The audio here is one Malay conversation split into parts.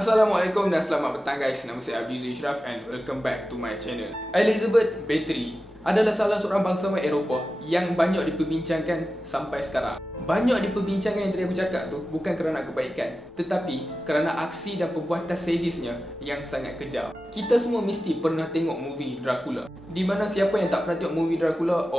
Assalamualaikum dan selamat petang guys. Nama saya Abdul Ishraf and welcome back to my channel. Elizabeth Bathory adalah salah seorang bangsawan Eropah yang banyak diperbincangkan sampai sekarang. Banyak diperbincangkan yang tadi aku cakap tu bukan kerana kebaikan, tetapi kerana aksi dan perbuatan sadisnya yang sangat kejam. Kita semua mesti pernah tengok movie Dracula. Di mana siapa yang tak pernah tengok movie Dracula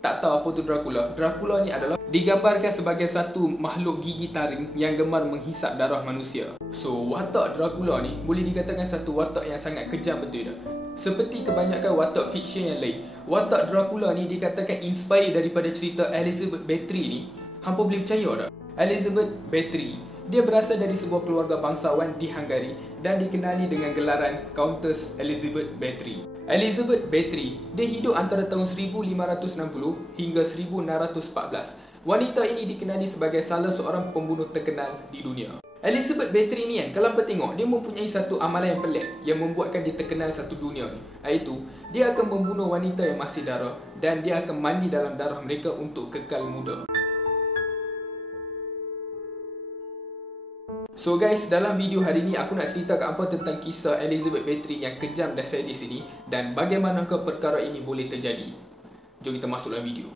tak tahu apa tu Dracula. Dracula ni adalah digambarkan sebagai satu makhluk gigi taring yang gemar menghisap darah manusia. So, watak Dracula ni boleh dikatakan satu watak yang sangat kejam betul tak? Seperti kebanyakan watak fiksyen yang lain, watak Dracula ni dikatakan inspire daripada cerita Elizabeth Bathory ni. Hampa boleh percaya tak? Elizabeth Bathory, dia berasal dari sebuah keluarga bangsawan di Hungary dan dikenali dengan gelaran Countess Elizabeth Bathory. Elizabeth Bathory, dia hidup antara tahun 1560 hingga 1614. Wanita ini dikenali sebagai salah seorang pembunuh terkenal di dunia. Elizabeth Bathory ni kan, kalau hampa tengok, dia mempunyai satu amalan yang pelik yang membuatkan dia terkenal satu dunia ni. Iaitu, dia akan membunuh wanita yang masih darah dan dia akan mandi dalam darah mereka untuk kekal muda. So guys, dalam video hari ni aku nak ceritakan apa tentang kisah Elizabeth Bathory yang kejam dan sadis ini dan bagaimanakah perkara ini boleh terjadi. Jom kita masuk dalam video.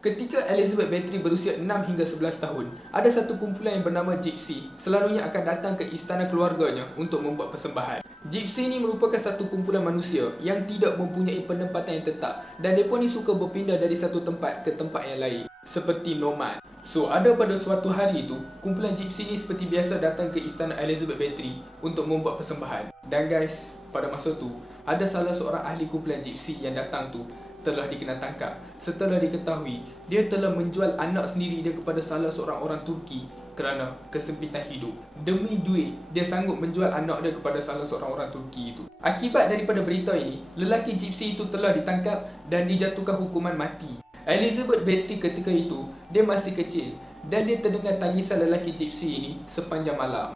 Ketika Elizabeth Bathory berusia 6 hingga 11 tahun, ada satu kumpulan yang bernama Gypsy selalunya akan datang ke istana keluarganya untuk membuat persembahan. Gypsy ni merupakan satu kumpulan manusia yang tidak mempunyai penempatan yang tetap dan mereka ni suka berpindah dari satu tempat ke tempat yang lain, seperti nomad. So, ada pada suatu hari itu, kumpulan Gypsy ni seperti biasa datang ke istana Elizabeth Bathory untuk membuat persembahan. Dan guys, pada masa tu, ada salah seorang ahli kumpulan Gypsy yang datang tu telah dikena tangkap setelah diketahui dia telah menjual anak sendiri dia kepada salah seorang orang Turki kerana kesempitan hidup. Demi duit, dia sanggup menjual anak dia kepada salah seorang orang Turki itu. Akibat daripada berita ini, lelaki Gypsy itu telah ditangkap dan dijatuhkan hukuman mati. Elizabeth Bathory ketika itu, dia masih kecil dan dia terdengar tangisan lelaki Gypsy ini sepanjang malam.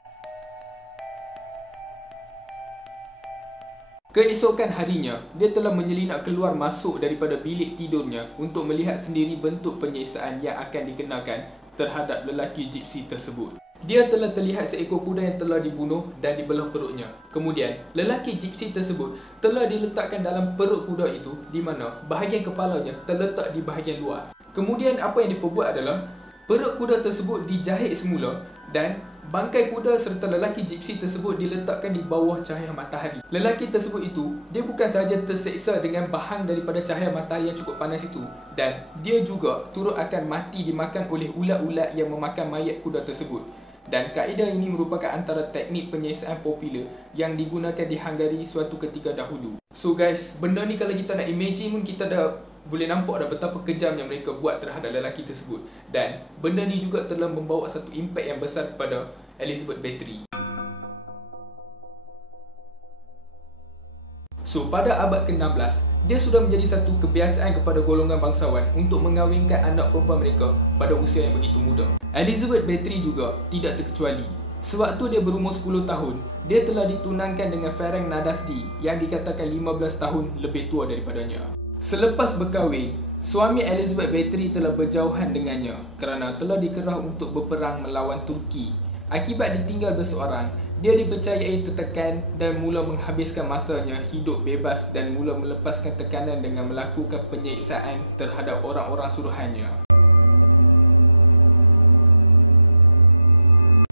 Keesokan harinya, dia telah menyelinap keluar masuk daripada bilik tidurnya untuk melihat sendiri bentuk penyiksaan yang akan dikenakan terhadap lelaki Gypsy tersebut. Dia telah terlihat seekor kuda yang telah dibunuh dan dibelah perutnya. Kemudian, lelaki Gypsy tersebut telah diletakkan dalam perut kuda itu di mana bahagian kepalanya terletak di bahagian luar. Kemudian apa yang diperbuat adalah perut kuda tersebut dijahit semula dan bangkai kuda serta lelaki Gypsy tersebut diletakkan di bawah cahaya matahari. Lelaki tersebut itu, dia bukan sahaja terseksa dengan bahang daripada cahaya matahari yang cukup panas itu, dan dia juga turut akan mati dimakan oleh ulat-ulat yang memakan mayat kuda tersebut. Dan kaedah ini merupakan antara teknik penyiksaan popular yang digunakan di Hungary suatu ketika dahulu. So guys, benda ni kalau kita nak imagine pun kita dah boleh nampak dah betapa kejamnya mereka buat terhadap lelaki tersebut. Dan benda ni juga telah membawa satu impak yang besar kepada Elizabeth Bathory. So, pada abad ke-16, dia sudah menjadi satu kebiasaan kepada golongan bangsawan untuk mengahwinkan anak perempuan mereka pada usia yang begitu muda. Elizabeth Bathory juga tidak terkecuali. Sewaktu dia berumur 10 tahun, dia telah ditunangkan dengan Ferenc Nadasdy yang dikatakan 15 tahun lebih tua daripadanya. Selepas berkahwin, suami Elizabeth Bathory telah berjauhan dengannya kerana telah dikerah untuk berperang melawan Turki. Akibat ditinggal berseorang, dia dipercayai tertekan dan mula menghabiskan masanya hidup bebas dan mula melepaskan tekanan dengan melakukan penyiksaan terhadap orang-orang suruhannya.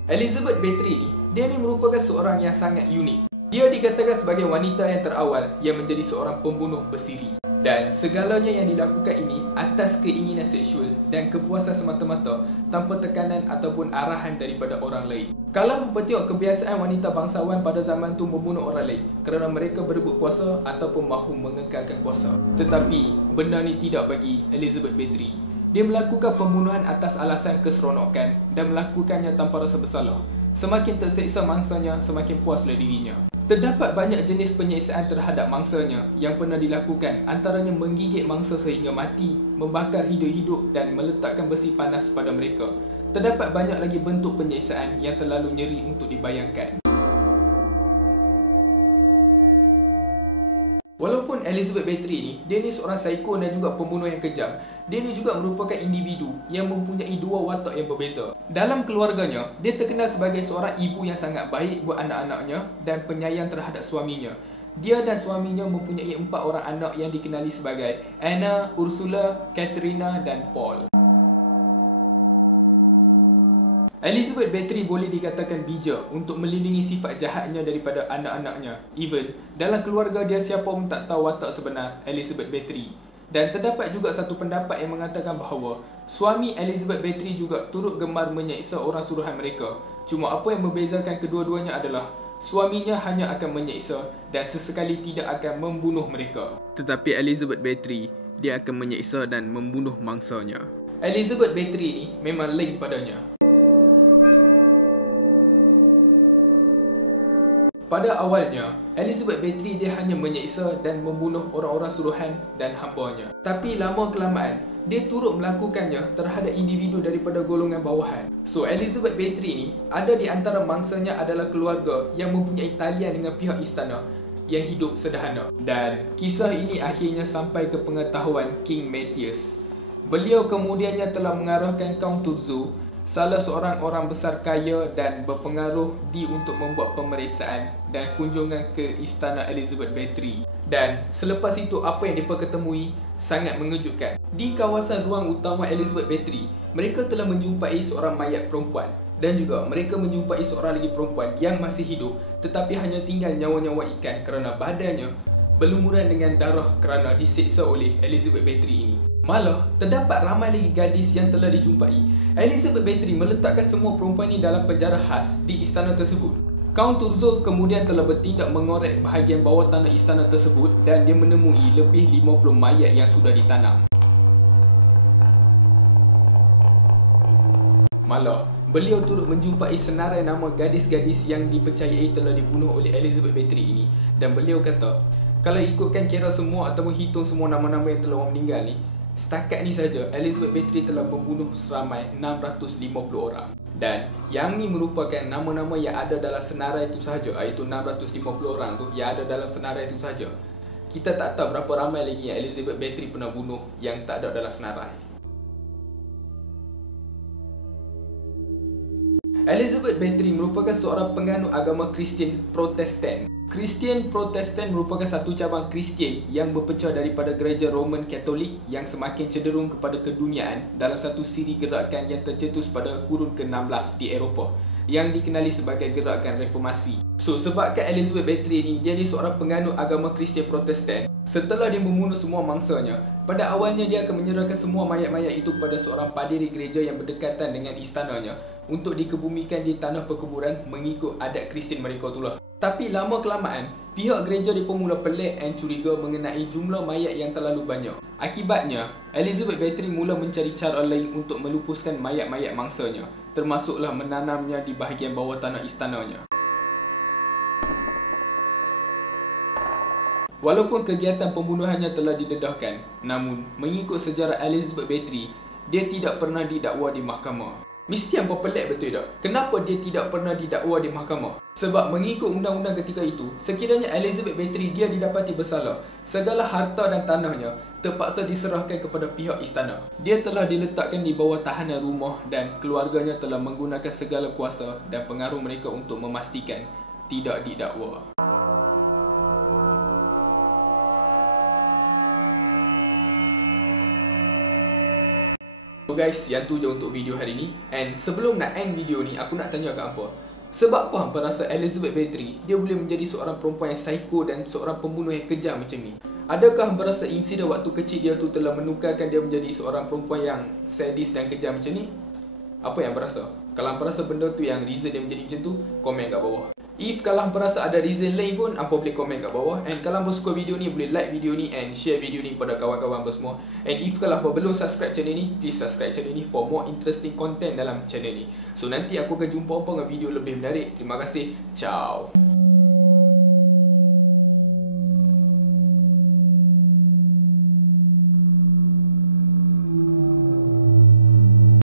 Elizabeth Bathory dia ni merupakan seorang yang sangat unik. Dia dikatakan sebagai wanita yang terawal yang menjadi seorang pembunuh bersiri. Dan segalanya yang dilakukan ini atas keinginan seksual dan kepuasan semata-mata tanpa tekanan ataupun arahan daripada orang lain. Kalau hampa tengok kebiasaan wanita bangsawan pada zaman tu membunuh orang lain kerana mereka berebut kuasa ataupun mahu mengekalkan kuasa. Tetapi benda ni tidak bagi Elizabeth Bathory. Dia melakukan pembunuhan atas alasan keseronokan dan melakukannya tanpa rasa bersalah. Semakin terseksa mangsanya, semakin puaslah dirinya. Terdapat banyak jenis penyiksaan terhadap mangsanya yang pernah dilakukan, antaranya menggigit mangsa sehingga mati, membakar hidup-hidup dan meletakkan besi panas pada mereka. terdapat banyak lagi bentuk penyiksaan yang terlalu nyeri untuk dibayangkan. Walaupun Elizabeth Bathory ni, dia ni seorang psiko dan juga pembunuh yang kejam, dia ni juga merupakan individu yang mempunyai dua watak yang berbeza. Dalam keluarganya, dia terkenal sebagai seorang ibu yang sangat baik buat anak-anaknya dan penyayang terhadap suaminya. Dia dan suaminya mempunyai 4 orang anak yang dikenali sebagai Anna, Ursula, Katerina dan Paul. Elizabeth Bathory boleh dikatakan bijak untuk melindungi sifat jahatnya daripada anak-anaknya. Even dalam keluarga dia, siapa pun tak tahu watak sebenar Elizabeth Bathory. Dan terdapat juga satu pendapat yang mengatakan bahawa suami Elizabeth Bathory juga turut gemar menyeksa orang suruhan mereka. Cuma apa yang membezakan kedua-duanya adalah suaminya hanya akan menyeksa dan sesekali tidak akan membunuh mereka. Tetapi Elizabeth Bathory, dia akan menyeksa dan membunuh mangsanya. Elizabeth Bathory ni memang lain padanya. Pada awalnya, Elizabeth Bathory dia hanya menyeksa dan membunuh orang-orang suruhan dan hambanya. Tapi lama kelamaan, dia turut melakukannya terhadap individu daripada golongan bawahan. So Elizabeth Bathory ni ada di antara mangsanya adalah keluarga yang mempunyai talian dengan pihak istana yang hidup sederhana. Dan kisah ini akhirnya sampai ke pengetahuan King Matthias. Beliau kemudiannya telah mengarahkan Count Turzo, salah seorang orang besar kaya dan berpengaruh untuk membuat pemeriksaan dan kunjungan ke istana Elizabeth Bathory. Dan selepas itu apa yang mereka ketemui sangat mengejutkan. Di kawasan ruang utama Elizabeth Bathory, mereka telah menjumpai seorang mayat perempuan dan juga mereka menjumpai seorang lagi perempuan yang masih hidup tetapi hanya tinggal nyawa-nyawa ikan kerana badannya berlumuran dengan darah kerana disiksa oleh Elizabeth Bathory ini. Malah, terdapat ramai lagi gadis yang telah dijumpai. Elizabeth Bathory meletakkan semua perempuan ini dalam penjara khas di istana tersebut. Count Turzo kemudian telah bertindak mengorek bahagian bawah tanah istana tersebut dan dia menemui lebih 50 mayat yang sudah ditanam. Malah, beliau turut menjumpai senarai nama gadis-gadis yang dipercayai telah dibunuh oleh Elizabeth Bathory ini. Dan beliau kata, kalau ikutkan kira semua ataupun hitung semua nama-nama yang telah orang meninggal ni, setakat ni saja Elizabeth Bathory telah membunuh seramai 650 orang. Dan yang ni merupakan nama-nama yang ada dalam senarai itu sahaja, iaitu 650 orang tu yang ada dalam senarai itu sahaja. Kita tak tahu berapa ramai lagi yang Elizabeth Bathory pernah bunuh yang tak ada dalam senarai. Elizabeth Bathory merupakan seorang penganut agama Kristian Protestan. Kristian Protestan merupakan satu cabang Kristian yang berpecah daripada gereja Roman Katolik yang semakin cenderung kepada keduniaan dalam satu siri gerakan yang tercetus pada kurun ke-16 di Eropah yang dikenali sebagai gerakan reformasi. So sebabkan Elizabeth Bathory ni jadi seorang penganut agama Kristian Protestan, setelah dia membunuh semua mangsanya, pada awalnya dia akan menyerahkan semua mayat-mayat itu kepada seorang paderi gereja yang berdekatan dengan istananya untuk dikebumikan di tanah perkuburan mengikut adat Kristian mereka itulah. Tapi lama kelamaan, pihak gereja mula pelik dan curiga mengenai jumlah mayat yang terlalu banyak. Akibatnya, Elizabeth Bathory mula mencari cara lain untuk melupuskan mayat-mayat mangsanya, termasuklah menanamnya di bahagian bawah tanah istananya. Walaupun kegiatan pembunuhannya telah didedahkan, namun mengikut sejarah Elizabeth Bathory, dia tidak pernah didakwa di mahkamah. Mesti hampa pelik betul tak? Kenapa dia tidak pernah didakwa di mahkamah? Sebab mengikut undang-undang ketika itu, sekiranya Elizabeth Bathory dia didapati bersalah, segala harta dan tanahnya terpaksa diserahkan kepada pihak istana. Dia telah diletakkan di bawah tahanan rumah dan keluarganya telah menggunakan segala kuasa dan pengaruh mereka untuk memastikan tidak didakwa. So guys, yang tu je untuk video hari ni. And sebelum nak end video ni, aku nak tanya kat hampa, sebab apa hampa rasa Elizabeth Bathory dia boleh menjadi seorang perempuan yang psiko dan seorang pembunuh yang kejam macam ni? Adakah hampa rasa insiden waktu kecil dia tu telah menukarkan dia menjadi seorang perempuan yang sadis dan kejam macam ni? Apa yang hampa rasa? Kalau hampa rasa benda tu yang reason dia menjadi macam tu, komen kat bawah. If kalau hampa rasa ada reason lain pun, hampa boleh komen kat bawah. And kalau hampa suka video ni, boleh like video ni and share video ni kepada kawan-kawan hampa semua. And if kalau hampa belum subscribe channel ni, please subscribe channel ni for more interesting content dalam channel ni. So nanti aku akan jumpa hampa dengan video lebih menarik. Terima kasih. Ciao.